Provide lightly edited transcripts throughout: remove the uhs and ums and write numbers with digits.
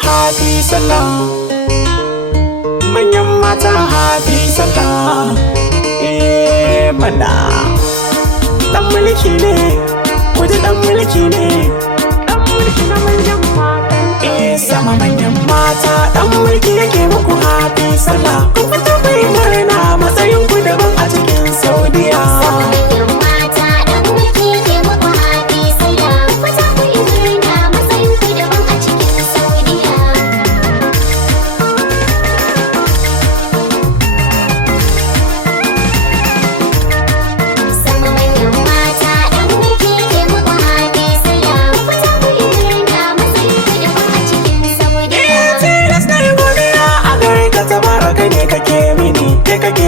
Happy Sallah, manyan mata Happy Sallah. Mana dan mulki ne, kuje dan mulki ne, dan mulki na manyan mata. Sama manyan mata, dan mulki yake muku Happy Sallah. Ku fito ku yi murna, matsayin ku daban a cikin Saudiya.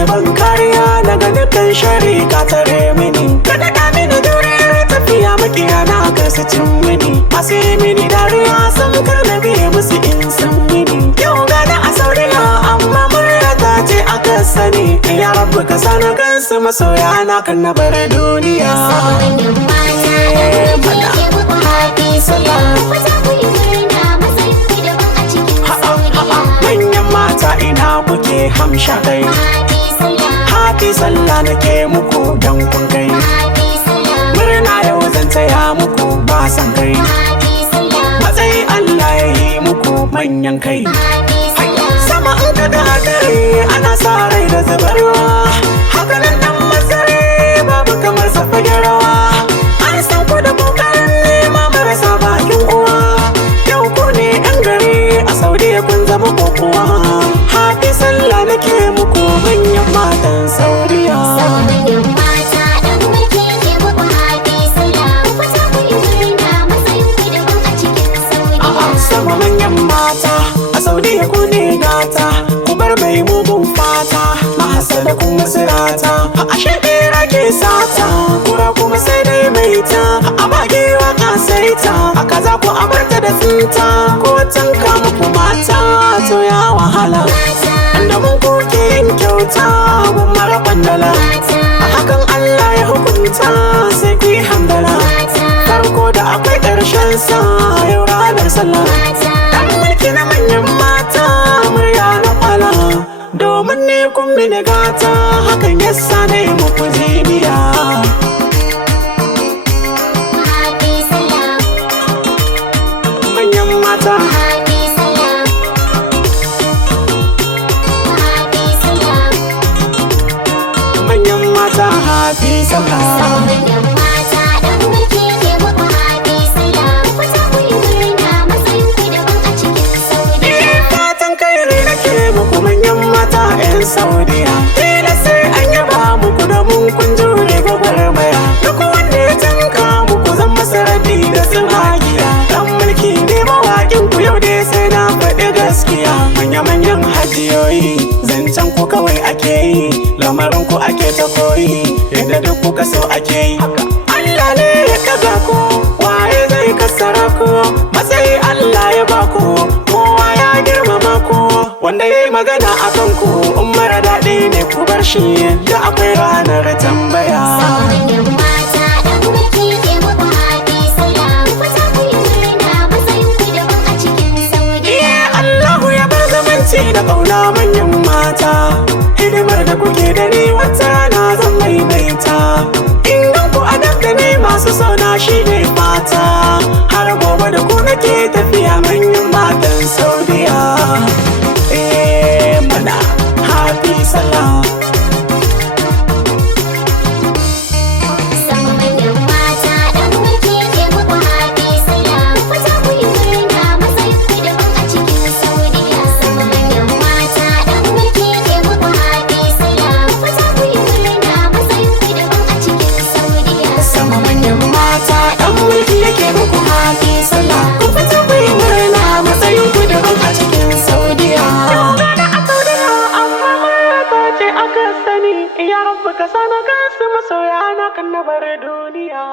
Ban kariya daga dukkan shari ka tare mini, ka daga mini duriyar tafiya makiya na kasa cin mini, masu yi mini dariya sun karna biye musu in san mini. Yau gani a Saudiya amma murya ta ce aka sani, ya rabu ka sana kansu masoya na kan na bar duniya. Happy Sallah, manyan mata ina kuke hamsha kai. Happy Sallah nake muku dan kun kai, murna yau zan taya muku ba san kai, matsayi Allah ya yi muku manyan kai. Sama in ka ga hadari ana sa rai da zubarwa, haka nan dan masare babu kamar sa fage rawa. An san ku da kokarin nema marasa bakin uwa, yau ku ne yan gari a Saudiya kun zama kokowa. Happy Sallah nake muku manyan matan Saudiya. Sama manyan mata a Saudiya ku ne gata, ku bar mai mugun fata, mahasada kuma sirata. Ashe bera ke sata, kura kuma sai dai mai ta, a bagewa kasaita, a kaza ku abarta da tsinta, ko tanka muku mata to ya wahala. Da mun kuke yin kyauta mun mara bandala, a hakan Allah ya hukunta sai ku yi hamdala. Farko da akwai ƙarshen sa yau ranar sallah, dan mulki na manyan mata murya na kwala, domin ne kun mini gata hakan yasa na yi muku jiniya. Manyan mata Happy Sallah. Fatan kai ne nake muku manyan mata 'yan Saudiya. Dole sai an yaba muku da mun kun jure gwagwarmaya. Duk wanda ya tanka muku zan masa raddi da tsumagiya. Dan mulki ne mawaƙin ku yau dai sai na faɗi gaskiya. Manya-manyan hajiyoyi zancen ku kawai ake yi, lamarin ku ake ta koyi, yadda duk kuka so ake yi. Allah ne ya kaga ku, waye zai kasara ku, matsayi Allah ya baku, kowa ya girmama ku. Wanda ya yi magana a kanku in mara daɗi ne ku bar shi, da akwai ranar tambaya. Allahu ya bar zamanci da ƙauna manyan mata, hidimar da kuke da ni wata rana zan maimaita. Ingan ku adab da ni masu sauna shi ne fata, har gobe da ku nake tafiya manyan matan Saudiya. Mana Happy Sallah. Yake muku Happy Sallah, ku fito ku yi murna, matsayin ku daban a cikin Saudiya. Yau gani a Saudiya amma murya ta ce aka sani, ya rabu ka sana kansu masoya na kan na bar duniya.